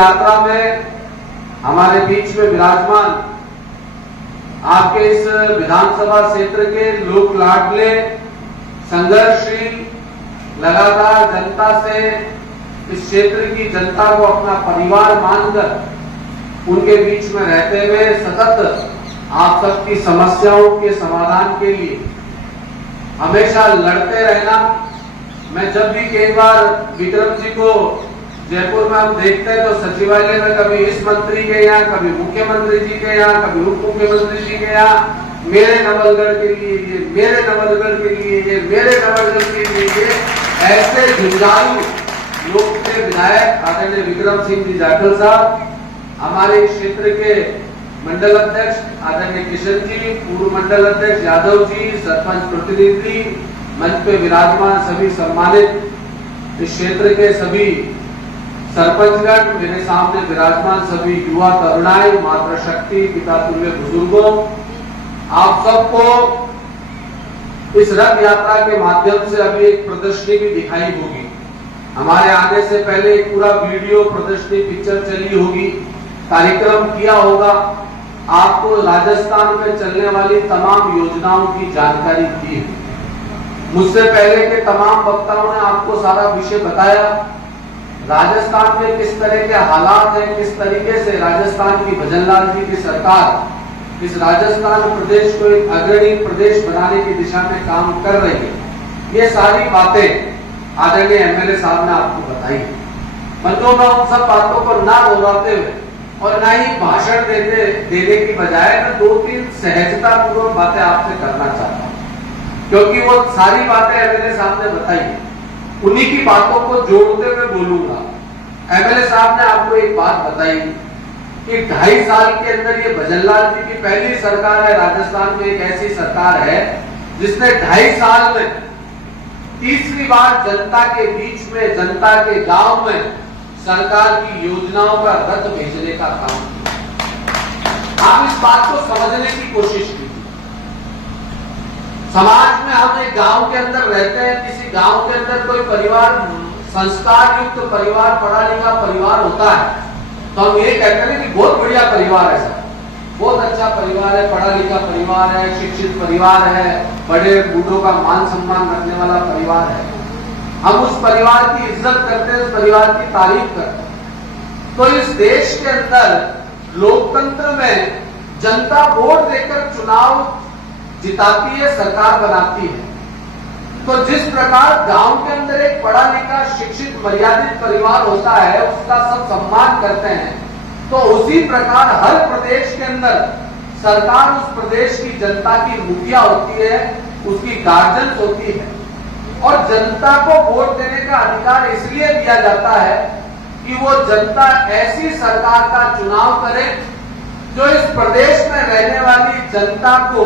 यात्रा में हमारे बीच में विराजमान आपके इस विधानसभा क्षेत्र के लोक लाडले संघर्षशील लगातार जनता से इस क्षेत्र की जनता को अपना परिवार मानकर उनके बीच में रहते हुए सतत आप सबकी समस्याओं के समाधान के लिए हमेशा लड़ते रहना। मैं जब भी कई बार विक्रम जी को जयपुर में हम देखते हैं तो सचिवालय में कभी इस मंत्री के यहाँ, कभी मुख्यमंत्री जी के यहाँ, कभी उप मुख्यमंत्री जी के यहाँ मेरे नवलगढ़ के लिए ये, मेरे नवलगढ़ के लिए ये, मेरे नवलगढ़ के लिए ये, ऐसे झुंझारू लोकप्रिय विधायक आदरणीय विक्रम सिंह जी जाखल साहब, हमारे क्षेत्र के मंडल अध्यक्ष आदरणीय किशन जी, पूर्व मंडल अध्यक्ष यादव जी, सरपंच प्रतिनिधि, मंच पे विराजमान सभी सम्मानित इस क्षेत्र के सभी सरपंचगण, मेरे सामने विराजमान सभी युवा तरुणाएं, मातृशक्ति, पिता तुल्य बुजुर्गों, आप सबको इस रथ यात्रा के माध्यम से अभी एक प्रदर्शनी भी दिखाई होगी। हमारे आने से पहले एक पूरा वीडियो प्रदर्शनी पिक्चर चली होगी, कार्यक्रम किया होगा, आपको राजस्थान में चलने वाली तमाम योजनाओं की जानकारी दी है। मुझसे पहले के तमाम वक्ताओं ने आपको सारा विषय बताया। राजस्थान में किस तरह के हालात हैं, किस तरीके से राजस्थान की भजनलाल जी की सरकार इस राजस्थान प्रदेश को एक अग्रणी प्रदेश बनाने की दिशा में काम कर रही है, ये सारी बातें आदरणीय एमएलए साहब ने आपको बताई। बंधुओं, मैं उन सब बातों को ना दोहराते हुए और ना ही भाषण देने की बजाय मैं 2-3 सहजता पूर्वक बातें आपसे करना चाहता हूँ, क्योंकि वो सारी बातें एमएलए साहब ने बताई है, उन्हीं की बातों को जोड़ते हुए बोलूंगा। एमएलए साहब ने आपको एक बात बताई कि 2.5 साल के अंदर ये भजनलाल जी की पहली सरकार है, राजस्थान में एक ऐसी सरकार है जिसने 2.5 साल में तीसरी बार जनता के बीच में, जनता के गांव में सरकार की योजनाओं का रथ भेजने का काम किया। आप इस बात को समझने की कोशिश कीजिए। समाज में हम एक गांव के अंदर रहते हैं, किसी गांव के अंदर कोई परिवार संस्कार युक्त परिवार, पढ़ा लिखा परिवार होता है तो हम ये कहते हैं कि बहुत बढ़िया परिवार है सर, बहुत अच्छा परिवार है, पढ़ा लिखा परिवार है, शिक्षित परिवार है, बड़े बूढ़ों का मान सम्मान रखने वाला परिवार है। हम उस परिवार की इज्जत करते हैं, उस परिवार की तारीफ करते हैं। तो इस देश के अंदर लोकतंत्र में जनता वोट देकर चुनाव जिताती है, सरकार बनाती है। तो जिस प्रकार गांव के अंदर एक पढ़ा लिखा शिक्षित मर्यादित परिवार होता है, उसका सब सम्मान करते हैं, तो उसी प्रकार हर प्रदेश के अंदर सरकार उस प्रदेश की जनता की मुखिया होती है, उसकी गार्जियन होती है। और जनता को वोट देने का अधिकार इसलिए दिया जाता है कि वो जनता ऐसी सरकार का चुनाव करे जो इस प्रदेश में रहने वाली जनता को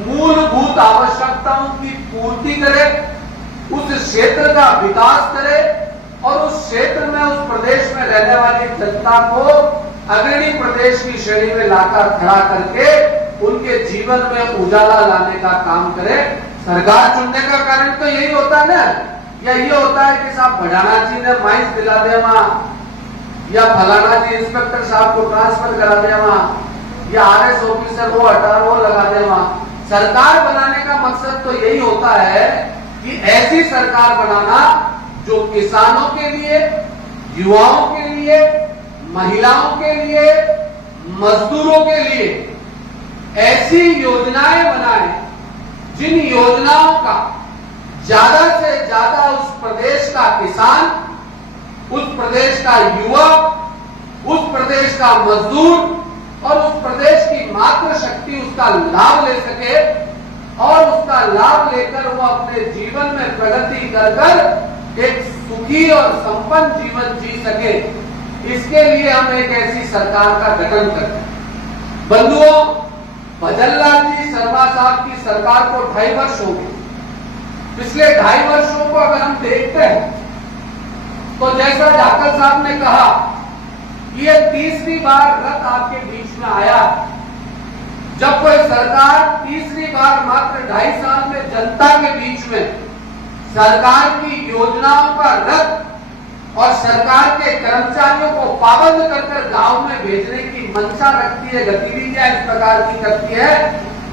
मूलभूत आवश्यकताओं की पूर्ति करे, उस क्षेत्र का विकास करे और उस क्षेत्र में, उस प्रदेश में रहने वाली जनता को अग्रणी प्रदेश की श्रेणी में लाकर खड़ा करके उनके जीवन में उजाला लाने का काम करे। सरकार चुनने का कारण तो यही होता है ना, या ये होता है कि साहब भडाना जी ने माइस दिला दे वहां, या फलाना जी इंस्पेक्टर साहब को ट्रांसफर करा दे वहां, या आरएस ऑफिसर वो हटा वो लगा दे वहां। सरकार बनाने का मकसद तो यही होता है कि ऐसी सरकार बनाना जो किसानों के लिए, युवाओं के लिए, महिलाओं के लिए, मजदूरों के लिए ऐसी योजनाएं बनाए जिन योजनाओं का ज्यादा से ज्यादा उस प्रदेश का किसान, उस प्रदेश का युवा, उस प्रदेश का मजदूर और उस प्रदेश की मातृशक्ति उसका लाभ ले सके और उसका लाभ लेकर वो अपने जीवन में प्रगति कर एक सुखी और संपन्न जीवन जी सके। इसके लिए हम एक ऐसी सरकार का गठन करते हैं। बंधुओं, भजनलाल जी शर्मा साहब की सरकार को 2.5 वर्ष हो गए। पिछले 2.5 वर्षों को अगर हम देखते हैं तो जैसा जाखल साहब ने कहा, ये तीसरी बार रथ आपके बीच में आया। जब कोई सरकार तीसरी बार मात्र 2.5 साल में जनता के बीच में सरकार की योजनाओं का रथ और सरकार के कर्मचारियों को पाबंद कर गांव में भेजने की मंशा रखती है, गतिविधियां इस प्रकार की करती है,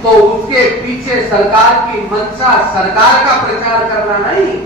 तो उसके पीछे सरकार की मंशा सरकार का प्रचार करना नहीं,